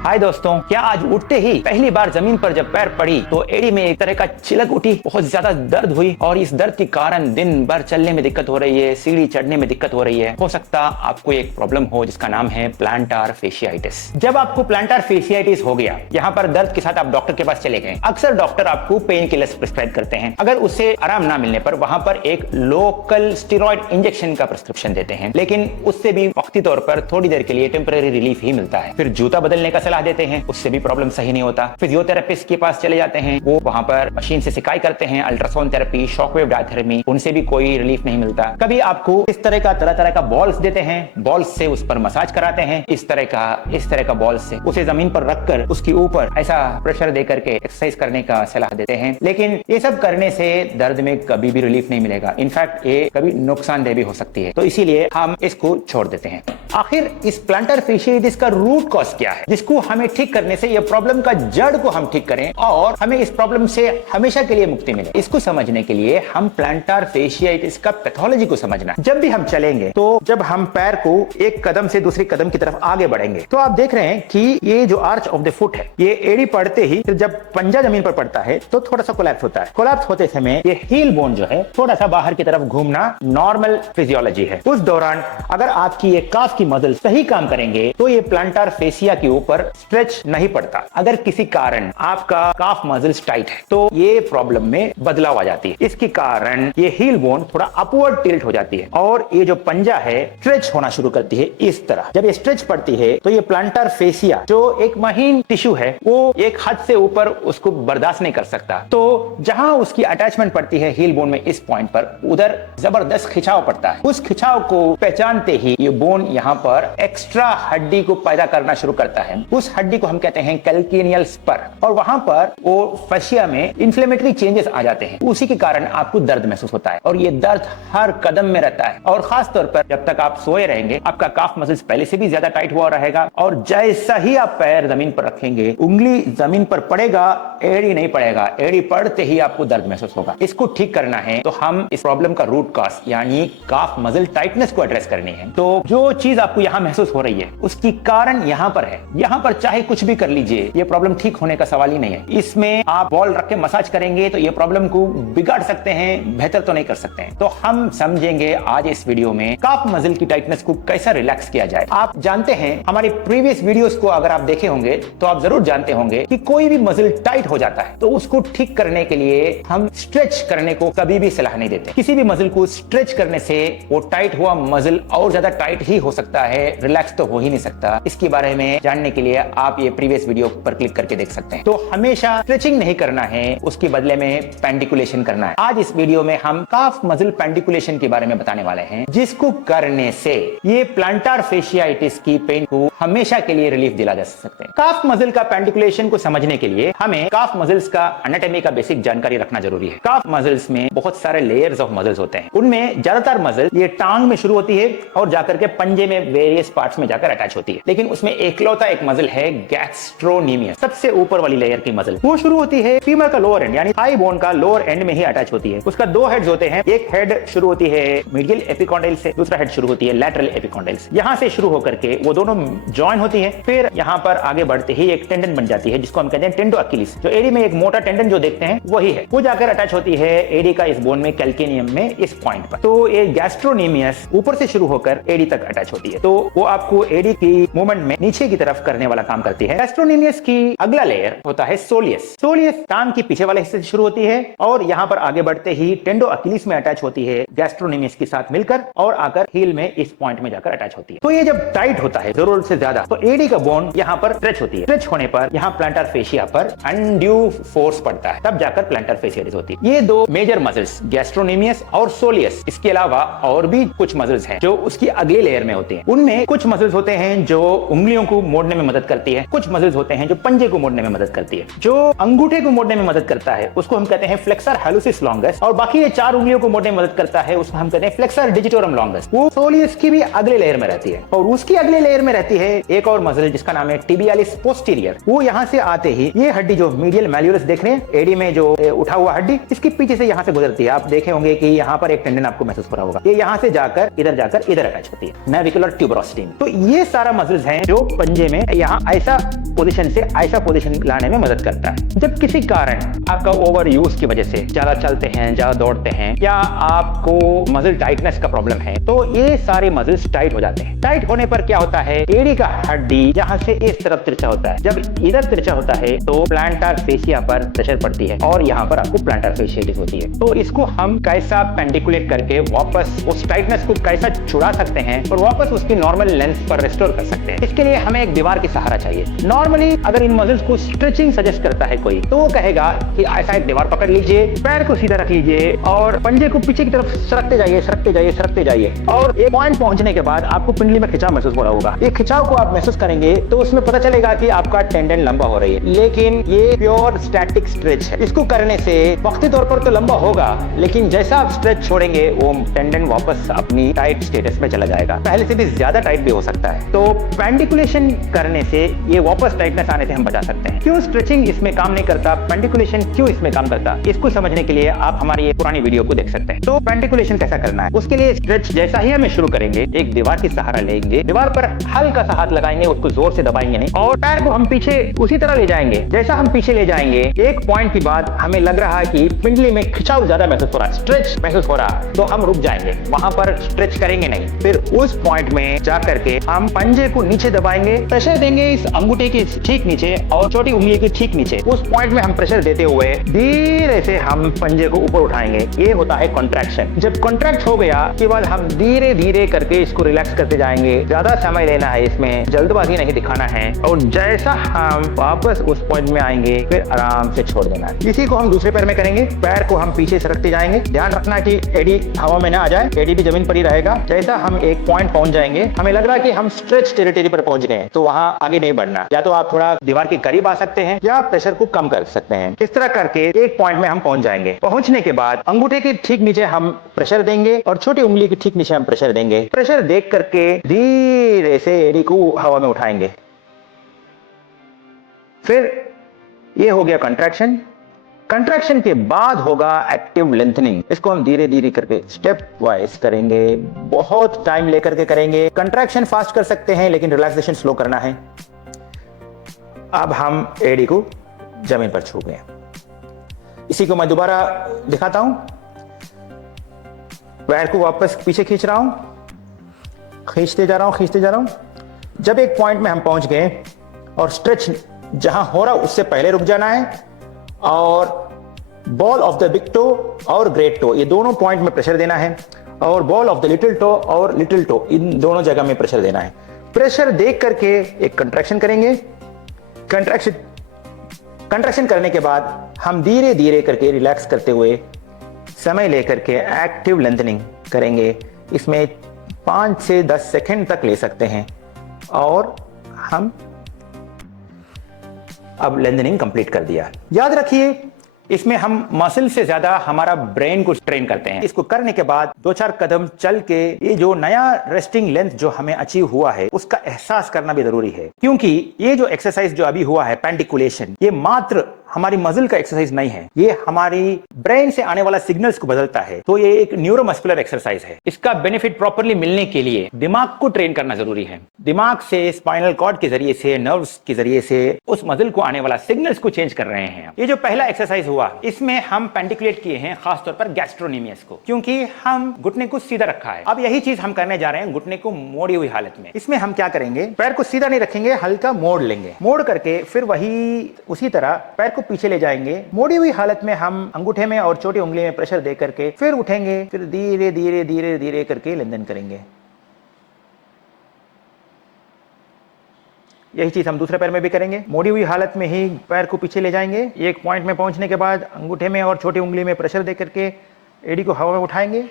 हाय दोस्तों, क्या आज उठते ही पहली बार जमीन पर जब पैर पड़ी तो एड़ी में एक तरह का छिलक उठी, बहुत ज्यादा दर्द हुई और इस दर्द के कारण दिन भर चलने में दिक्कत हो रही है, सीढ़ी चढ़ने में दिक्कत हो रही है। हो सकता आपको एक प्रॉब्लम हो जिसका नाम है प्लांटार फेशियाइटिस। जब आपको प्लांटार फेशियाइटिस हो गया, यहाँ पर दर्द के साथ आप डॉक्टर के पास चले गए। अक्सर डॉक्टर आपको पेन किलर्स प्रिस्क्राइब करते हैं। अगर उससे आराम ना मिलने पर वहां पर एक लोकल स्टेरॉइड इंजेक्शन का प्रिस्क्रिप्शन देते हैं, लेकिन उससे भी वक्ती तौर पर थोड़ी देर के लिए टेम्पररी रिलीफ ही मिलता है। फिर जूता बदलने का सलाह देते हैं, उससे भी प्रॉब्लम सही नहीं होता। फिजियोथेरेपिस्ट के पास चले जाते हैं, वो वहां पर मशीन से सिकाई करते हैं, अल्ट्रासाउंड थेरेपी, शॉकवेव डायथेरेपी, उनसे भी कोई रिलीफ नहीं मिलता। कभी आपको इस तरह का बॉल्स देते हैं, बॉल्स से उस पर मसाज कराते हैं, इस तरह का बॉल्स से उसे जमीन पर रखकर उसके ऊपर ऐसा प्रेशर दे करके एक्सरसाइज करने का सलाह देते हैं। लेकिन ये सब करने से दर्द में कभी भी रिलीफ नहीं मिलेगा। इनफैक्ट ये कभी नुकसानदेह भी हो सकती है, तो इसीलिए हम इसको छोड़ देते हैं। आखिर इस प्लांटार फेशियाइटिस का रूट कॉज क्या है, जिसको हमें ठीक करने से ये प्रॉब्लम का जड़ को हम ठीक करें और हमें इस प्रॉब्लम से हमेशा के लिए मुक्ति मिले। इसको समझने के लिए हम प्लांटार फेशियाइटिस का पैथोलॉजी को समझना। जब भी हम चलेंगे तो जब हम पैर को एक कदम से दूसरी कदम की तरफ आगे बढ़ेंगे तो आप देख रहे हैं कि ये जो आर्च ऑफ द फुट है, ये एड़ी पड़ते ही जब पंजा जमीन पर पड़ता है तो थोड़ा सा कोलैप्स होता है। कोलैप्स होते समय ये हील बोन जो है थोड़ा सा बाहर की तरफ घूमना नॉर्मल फिजियोलॉजी है। उस दौरान अगर आपकी ये काफ की मसल सही काम करेंगे तो ये प्लांटार फेशिया के ऊपर स्ट्रेच नहीं पड़ता। अगर किसी कारण आपका काफ मसल्स टाइट है तो ये प्रॉब्लम में बदलाव आ जाती है। इसके कारण ये हील बोन थोड़ा अपवर्ड टिल्ट हो जाती है और ये जो पंजा है स्ट्रेच होना शुरू करती है। इस तरह जब ये स्ट्रेच पड़ती है तो ये प्लांटार फेशिया जो एक महीन टिश्यू है वो एक हद से ऊपर उसको बर्दाश्त नहीं कर सकता। तो जहां उसकी अटैचमेंट पड़ती है हील बोन में, इस पॉइंट पर उधर जबरदस्त खिंचाव पड़ता है। उस खिंचाव को पहचानते ही ये बोन यहाँ पर एक्स्ट्रा हड्डी को पैदा करना शुरू करता है। उस हड्डी को हम कहते हैं कैल्केनियल स्पर और वहां पर वो फशिया में इन्फ्लेमेटरी चेंजेस आ जाते हैं। उसी के कारण आपको दर्द महसूस होता है और ये दर्द हर कदम में रहता है और खास तौर पर जब तक आप सोए रहेंगे आपका काफ मसल्स पहले से भी ज्यादा टाइट हुआ रहेगा और जैसा ही आप पैर जमीन पर रखेंगे, उंगली जमीन पर पड़ेगा, एड़ी नहीं पड़ेगा, एड़ी पड़ते ही आपको दर्द महसूस होगा। इसको ठीक करना है तो हम इस प्रॉब्लम का रूट कॉज यानी काफ मसल टाइटनेस को एड्रेस करनी है। तो जो चीज आपको यहाँ महसूस हो रही है उसकी कारण यहाँ पर है। यहाँ पर चाहे कुछ भी कर लीजिए, ये प्रॉब्लम ठीक होने का सवाल ही नहीं है। इसमें आप बॉल रख के मसाज करेंगे तो ये प्रॉब्लम को बिगाड़ सकते हैं, बेहतर तो नहीं कर सकते हैं। तो हम समझेंगे आज इस वीडियो में काफ मसल की टाइटनेस को कैसा रिलैक्स किया जाए। आप जानते हैं हमारी प्रीवियस वीडियोस को अगर आप देखे होंगे तो आप जरूर जानते होंगे कि कोई भी मसल टाइट हो जाता है तो उसको ठीक करने के लिए हम स्ट्रेच करने को कभी भी सलाह नहीं देते। किसी भी मसल को स्ट्रेच करने से वो टाइट हुआ मसल और ज्यादा टाइट ही हो सकता है, रिलैक्स तो हो ही नहीं सकता। इसके बारे में जानने के लिए आप ये प्रीवियस वीडियो पर क्लिक करके देख सकते हैं। तो हमेशा स्ट्रेचिंग नहीं करना है, उसके बदले में पेंडिकुलेशन करना है। आज इस वीडियो में हम काफ मसल पेंडिकुलेशन के बारे में बताने वाले हैं, जिसको करने से ये प्लांटार फेशियाइटिस की पेन को हमेशा के लिए रिलीफ दिला जा सकते हैं। काफ मसल का पेंडिकुलेशन को समझने के लिए हमें काफ मसल्स का एनाटॉमी का बेसिक जानकारी रखना जरूरी है। काफ मसल्स में बहुत सारे लेयर्स ऑफ मसल्स होते हैं। उनमें ज्यादातर मसल ये टांग में शुरू होती है और जाकर के पंजे में वेरियस पार्ट्स में जाकर अटैच होती है। लेकिन उसमें एकलौता एक मसल है गैस्ट्रोनीमियस, सबसे ऊपर वाली लेयर की मसल। वो शुरू होती है फीमर का लोअर एंड यानी थाई बोन का लोअर एंड में ही अटैच होती है। उसका दो हेड्स होते हैं, एक हेड शुरू होती है मीडियल एपिकॉन्डाइल से, दूसरा हेड शुरू होती है लैटरल एपिकॉन्डाइल से। यहाँ से शुरू होकर के वो दोनों ज्वाइन होती है। फिर यहाँ पर आगे बढ़ते ही एक टेंडन बन जाती है जिसको हम कहते हैं टेंडो अकिलिस। जो एडी में एक मोटा टेंडन जो देखते हैं वही है, वो जाकर अटैच होती है एडी का इस बोन में कैल्केनियम में इस पॉइंट पर। तो ये गैस्ट्रोनीमियस ऊपर से शुरू होकर एडी तक अटैच होती है। तो वो आपको एडी की मूवमेंट में नीचे की तरफ करने वाला काम करती है। गैस्ट्रोनीमियस की अगला लेयर होता है सोलियस। सोलियस टांग के पीछे वाले हिस्से से शुरू होती है और यहाँ पर आगे बढ़ते ही टेंडो अकिलिस में अटैच होती है गैस्ट्रोनीमियस के साथ मिलकर और आकर हील में इस पॉइंट में जाकर अटैच होती है। तो ये जब टाइट होता है जरूरत से ज्यादा तो एडी का बोन यहाँ पर स्ट्रेच होती है। स्ट्रेच होने पर यहाँ प्लांटार फेशिया पर अनड्यू फोर्स पड़ता है, तब जाकर प्लांटार फेशियाइटिस होती है। ये दो मेजर मसल्स गैस्ट्रोनीमियस और सोलियस, इसके अलावा और भी कुछ मसल्स हैं जो उसकी अगली लेयर में होते हैं। उनमें कुछ मसल्स होते हैं जो उंगलियों को मोड़ने में मदद करती है, कुछ मसल्स होते हैं जो पंजे को मोड़ने में मदद करती है। जो अंगूठे को मोड़ने में मदद करता है उसको हम कहते हैं फ्लेक्सर हालुसिस लॉन्गस और बाकी ये चार उंगलियों को मोड़ने में मदद करता है उसको हम कहते हैं फ्लेक्सर डिजिटोरम लॉन्गस। वो सोलियस की भी अगले लेयर में रहती है और उसकी अगले लेयर में रहती है एक और मसल जिसका नाम है टिबियालिस पोस्टीरियर। वो यहाँ से आते ही ये हड्डी जो मीडियल मैल्यूरस देख रहे हैं एडी में जो उठा हुआ हड्डी, इसके पीछे से यहाँ से गुजरती है। आप देखे होंगे कि यहाँ पर एक टेंडन आपको महसूस हो रहा होगा, ये यहाँ से जाकर इधर अटैच होती है, नेविकुलर ट्यूबरोसिटी। तो ये सारा मसल्स हैं जो पंजे में यहाँ जहां ऐसा पोजीशन से ऐसा पोजीशन लाने में मदद करता है। जब किसी कारण आपका ओवर यूज की वजह से ज्यादा चलते हैं, ज्यादा दौड़ते हैं या आपको मसल टाइटनेस का प्रॉब्लम है तो ये सारे मसल्स टाइट हो जाते हैं। टाइट होने पर क्या होता है, एड़ी का हड्डी जहां से इस तरफ तिरछा होता है, जब इधर तिरछा होता है तो प्लांटर फेशिया पर प्रेशर पड़ती है और यहाँ पर आपको प्लांटर फेशियालिटिस होती है। तो इसको हम कैसा पेंडिकुलेट करके वापस उस टाइटनेस को कैसा छुड़ा सकते हैं और वापस उसकी नॉर्मल लेंथ पर रिस्टोर कर सकते हैं। इसके लिए हमें एक दीवार की सहारा चाहिए। नॉर्मली अगर इन मसल्स को स्ट्रेचिंग सजेस्ट करता है कोई तो वो कहेगा कि ऐसा एक दीवार पकड़ लीजिए, पैर को सीधा रख लीजिए और पंजे को पीछे की तरफ सरकते जाइए, सरकते जाइए, सरकते जाइए और एक पॉइंट पहुंचने के बाद आपको पिंडली में खिंचाव महसूस हो रहा होगा। ये खिंचाव को आप महसूस करेंगे तो उसमें पता चलेगा कि आपका टेंडन लंबा हो रही है, लेकिन ये प्योर स्टैटिक स्ट्रेच है। इसको करने से वक्ती तौर पर तो लंबा होगा, लेकिन जैसा आप स्ट्रेच छोड़ेंगे वो टेंडन वापस अपनी टाइट स्टेटस में चला जाएगा, पहले से भी ज्यादा टाइट भी हो सकता है। तो पेंडिकुलेशन करने से ये वापस टाइटनेस आने से हम बचा सकते हैं। क्यों स्ट्रेचिंग इसमें काम नहीं करता, पेंडिकुलेशन क्यों इसमें काम करता, इसको समझने के लिए आप हमारी एक पुरानी वीडियो को देख सकते हैं। तो पेंडिकुलेशन कैसा करना है, उसके लिए स्ट्रेच जैसा ही हमें शुरू करेंगे, एक दीवार की सहारा लेंगे, दीवार पर हल्का सा हाथ लगाएंगे, उसको जोर से दबाएंगे नहीं और पैर को हम पीछे उसी तरह ले जाएंगे। जैसा हम पीछे ले जाएंगे एक पॉइंट के बाद हमें लग रहा है कि पिंडली में खिंचाव ज्यादा महसूस हो रहा है, स्ट्रेच महसूस हो रहा है, तो हम रुक जाएंगे, वहां पर स्ट्रेच करेंगे नहीं। फिर उस पॉइंट में जाकर के हम पंजे को नीचे दबाएंगे, प्रेशर देंगे इस अंगूठे के ठीक नीचे और छोटी उंगली के ठीक नीचे। उस पॉइंट में हम प्रेशर देते हुए धीरे से हम पंजे को ऊपर उठाएंगे। ये होता है कॉन्ट्रैक्शन। जब कॉन्ट्रैक्ट हो गया के बाद हम धीरे धीरे करके इसको रिलैक्स करते जाएंगे। ज्यादा समय लेना है, इसमें जल्दबाजी नहीं दिखाना है और जैसा हम वापस उस पॉइंट में आएंगे फिर आराम से छोड़ देना है। इसी को हम दूसरे पैर में करेंगे। पैर को हम पीछे सरकते जाएंगे, ध्यान रखना कि एडी हवा में ना आ जाए, एडी भी जमीन पर ही रहेगा। जैसा हम एक पॉइंट पहुंच जाएंगे, हमें लग रहा है कि हम स्ट्रेच टेरिटरी पर पहुंच गए, तो वहां आगे नहीं बढ़ना। या तो आप थोड़ा दीवार के करीब आ सकते हैं या प्रेशर को कम कर सकते हैं। इस तरह करके एक पॉइंट में हम पहुंच जाएंगे। पहुंचने के बाद अंगूठे के ठीक नीचे हम प्रेशर देंगे और छोटी उंगली के ठीक नीचे हम प्रेशर देंगे। प्रेशर देख करके धीरे से एडी को हवा में उठाएंगे। फिर ये हो गया कंट्रैक्शन। कंट्रैक्शन के बाद होगा एक्टिव लेंथनिंग। इसको हम धीरे धीरे करके स्टेप वाइज करेंगे, बहुत टाइम लेकर के करेंगे। कंट्रैक्शन फास्ट कर सकते हैं लेकिन रिलैक्सेशन स्लो करना है। अब हम एडी को जमीन पर छू गए। इसी को मैं दोबारा दिखाता हूं। पैर को वापस पीछे खींच रहा हूं, खींचते जा रहा हूं, खींचते जा रहा हूं। जब एक पॉइंट में हम पहुंच गए और स्ट्रेच जहां हो रहा उससे पहले रुक जाना है और ball of the big toe और ग्रेट टो, ये दोनों पॉइंट में प्रेशर देना है और ball of the little toe और लिटिल टो, इन दोनों जगह में प्रेशर देना है। प्रेशर देख करके एक कंट्रैक्शन करेंगे। कंट्रैक्शन करने के बाद हम धीरे धीरे करके रिलैक्स करते हुए समय लेकर के एक्टिव लेंथनिंग करेंगे। इसमें 5 से 10 सेकंड तक ले सकते हैं और हम अब लेंथनिंग कंप्लीट कर दिया। याद रखिए इसमें हम मसल से ज्यादा हमारा ब्रेन को ट्रेन करते हैं। इसको करने के बाद 2-4 कदम चल के ये जो नया रेस्टिंग लेंथ जो हमें अचीव हुआ है उसका एहसास करना भी जरूरी है, क्योंकि ये जो एक्सरसाइज जो अभी हुआ है पेंडिकुलेशन, ये मात्र हमारी मसल का एक्सरसाइज नहीं है, ये हमारी ब्रेन से आने वाला सिग्नल्स को बदलता है। तो ये एक न्यूरोमस्कुलर एक्सरसाइज है। इसका बेनिफिट प्रॉपरली मिलने के लिए दिमाग को ट्रेन करना जरूरी है। दिमाग से स्पाइनल कॉर्ड के जरिए से, नर्व्स के जरिए से उस मसल को आने वाला सिग्नल्स को चेंज कर रहे हैं। ये जो पहला एक्सरसाइज हुआ इसमें हम पेंडिकुलेट किए हैं खासतौर पर गैस्ट्रोनीमियस को, क्योंकि हम घुटने को सीधा रखा है। अब यही चीज हम करने जा रहे हैं घुटने को मोड़ी हुई हालत में। इसमें हम क्या करेंगे, पैर को सीधा नहीं रखेंगे, हल्का मोड़ लेंगे। मोड़ करके फिर वही उसी तरह पैर को पीछे ले जाएंगे। मोड़ी हुई हालत में हम अंगूठे में और छोटी उंगली में प्रेशर दे करके फिर उठेंगे, फिर धीरे धीरे धीरे धीरे करके लेनदेन करेंगे। यही चीज हम दूसरे पैर में भी करेंगे। मोड़ी हुई हालत में ही पैर को पीछे ले जाएंगे। एक पॉइंट में पहुंचने के बाद अंगूठे में और छोटी उंगली में प्रेशर दे करके एडी को हवा में उठाएंगे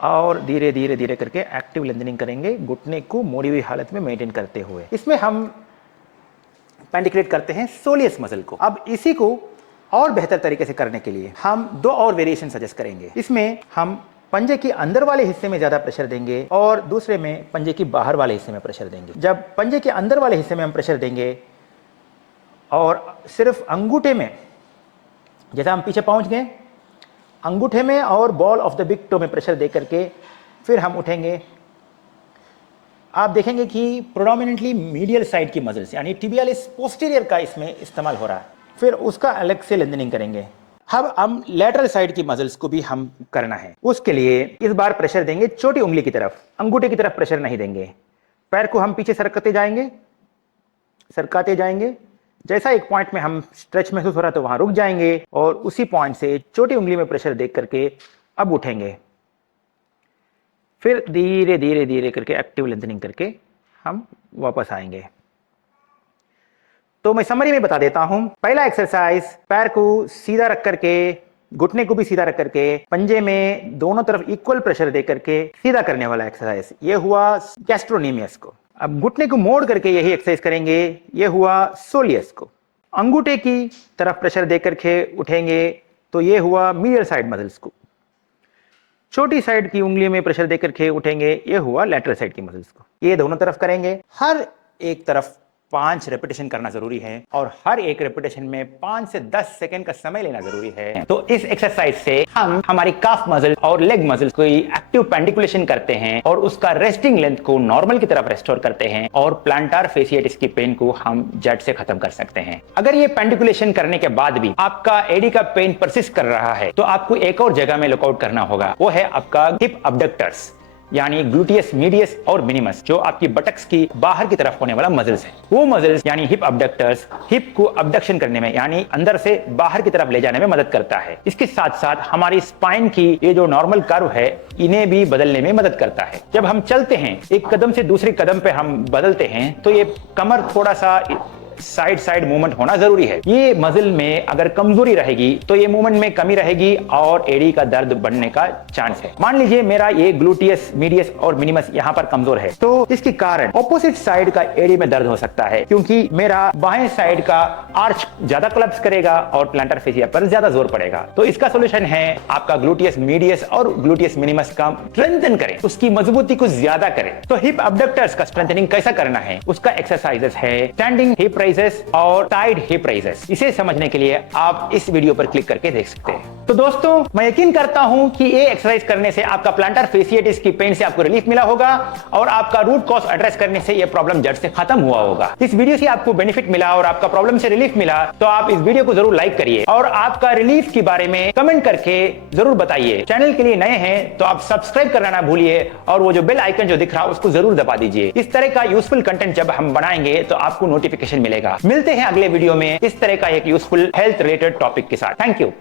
और धीरे धीरे धीरे करके एक्टिव लेंथनिंग करेंगे, घुटने को मोड़ी हुई हालत में मेंटेन करते हुए। इसमें हम पेंडिकुलेट करते हैं सोलियस मसल को। अब इसी को और बेहतर तरीके से करने के लिए हम 2 और वेरिएशन सजेस्ट करेंगे। इसमें हम पंजे के अंदर वाले हिस्से में ज्यादा प्रेशर देंगे और दूसरे में पंजे के बाहर वाले हिस्से में प्रेशर देंगे। जब पंजे के अंदर वाले हिस्से में हम प्रेशर देंगे और सिर्फ अंगूठे में, जैसा हम पीछे पहुंच गए, अंगूठे में और ball of the big to में प्रेशर दे करके फिर हम उठेंगे। आप देखेंगे कि प्रोडोमिनेंटली मीडियल साइड की मसल्स यानी टिबियालिस पोस्टीरियर का इसमें इस्तेमाल हो रहा है। फिर उसका अलग से लेंथनिंग करेंगे। अब हम लेटरल साइड की मसल्स को भी हम करना है। उसके लिए इस बार प्रेशर देंगे छोटी उंगली की तरफ, अंगूठे की तरफ प्रेशर नहीं देंगे। पैर को हम पीछे सरकते जाएंगे। जैसा एक पॉइंट में हम स्ट्रेच महसूस हो रहा है तो वहां रुक जाएंगे और उसी पॉइंट से छोटी उंगली में प्रेशर देख करके अब उठेंगे। फिर धीरे धीरे धीरे करके एक्टिव लेंथनिंग करके हम वापस आएंगे। तो मैं समरी में बता देता हूं। पहला एक्सरसाइज, पैर को सीधा रख करके, घुटने को भी सीधा रख करके, पंजे में दोनों तरफ इक्वल प्रेशर दे करके सीधा करने वाला एक्सरसाइज, ये हुआ गैस्ट्रोनीमियस को। अब घुटने को मोड़ करके यही एक्सरसाइज करेंगे, ये हुआ सोलियस को। अंगूठे की तरफ प्रेशर दे करके उठेंगे तो ये हुआ मीडियल साइड मसल्स को। छोटी साइड की उंगली में प्रेशर देकर के उठेंगे, ये हुआ लेटरल साइड की मसल्स को। ये दोनों तरफ करेंगे। हर एक तरफ 5 रेपिटेशन करना जरूरी है और हर एक रेपिटेशन में 5 से 10 सेकंड का समय लेना जरूरी है। तो इस एक्सरसाइज से हम हमारी काफ मसल और लेग मसल को एक्टिव पेंडिकुलेशन करते हैं और उसका रेस्टिंग लेंथ को नॉर्मल की तरफ रेस्टोर करते हैं और प्लांटार फेसियाटिस की पेन को हम जड़ से खत्म कर सकते हैं। अगर ये पेंडिकुलेशन करने के बाद भी आपका एडी का पेन परसिस्ट कर रहा है तो आपको एक और जगह में लुकआउट करना होगा, वो है आपका हिप अबडक्टर्स यानी ग्लूटियस मीडियस और मिनिमस, जो आपकी बटक्स की बाहर की तरफ होने वाला मसल्स है। वो मसल्स यानी हिप अबडक्टर्स हिप को अबडक्शन करने में यानी अंदर से बाहर की तरफ ले जाने में मदद करता है। इसके साथ साथ हमारी स्पाइन की ये जो नॉर्मल कर्व है इन्हें भी बदलने में मदद करता है। जब हम चलते हैं, एक कदम से दूसरे कदम पे हम बदलते हैं तो ये कमर थोड़ा सा साइड मूवमेंट होना जरूरी है। ये मसल में अगर कमजोरी रहेगी तो ये मूवमेंट में कमी रहेगी और एडी का दर्द बढ़ने का चांस है। मान लीजिए मेरा ये ग्लूटियस मीडियस और मिनिमस यहाँ पर कमजोर है तो इसके कारण ऑपोजिट साइड का एडी में दर्द हो सकता है, क्योंकि मेरा बाएं साइड का आर्च ज्यादा कोलैप्स करेगा और प्लांटर फेसिया पर ज्यादा जोर पड़ेगा। तो इसका सोल्यूशन है आपका ग्लूटियस मीडियस और ग्लूटियस मिनिमस का स्ट्रेंथन करें, उसकी मजबूती को ज्यादा करें। तो हिप अबडक्टर्स का स्ट्रेंथनिंग कैसा करना है उसका एक्सरसाइजेस है स्टैंडिंग हिप और साइड हिप राइजेस। इसे समझने के लिए आप इस वीडियो पर क्लिक करके देख सकते हैं। तो दोस्तों, मैं यकीन करता हूं कि ये एक्सरसाइज करने से आपका प्लांटर फेसियाटिस की पेन से आपको रिलीफ मिला होगा और आपका रूट कॉज एड्रेस करने से यह प्रॉब्लम जड़ से खत्म हुआ होगा। इस वीडियो से आपको बेनिफिट मिला और आपका प्रॉब्लम से रिलीफ मिला तो आप इस वीडियो को जरूर लाइक करिए और आपका रिलीफ के बारे में कमेंट करके जरूर बताइए। चैनल के लिए नए हैं तो आप सब्सक्राइब करना ना भूलिए और वो जो बेल आइकन जो दिख रहा है उसको जरूर दबा दीजिए। इस तरह का यूजफुल कंटेंट जब हम बनाएंगे तो आपको नोटिफिकेशन मिलेगा। मिलते हैं अगले वीडियो में इस तरह का एक यूजफुल हेल्थ रिलेटेड टॉपिक के साथ। Thank you.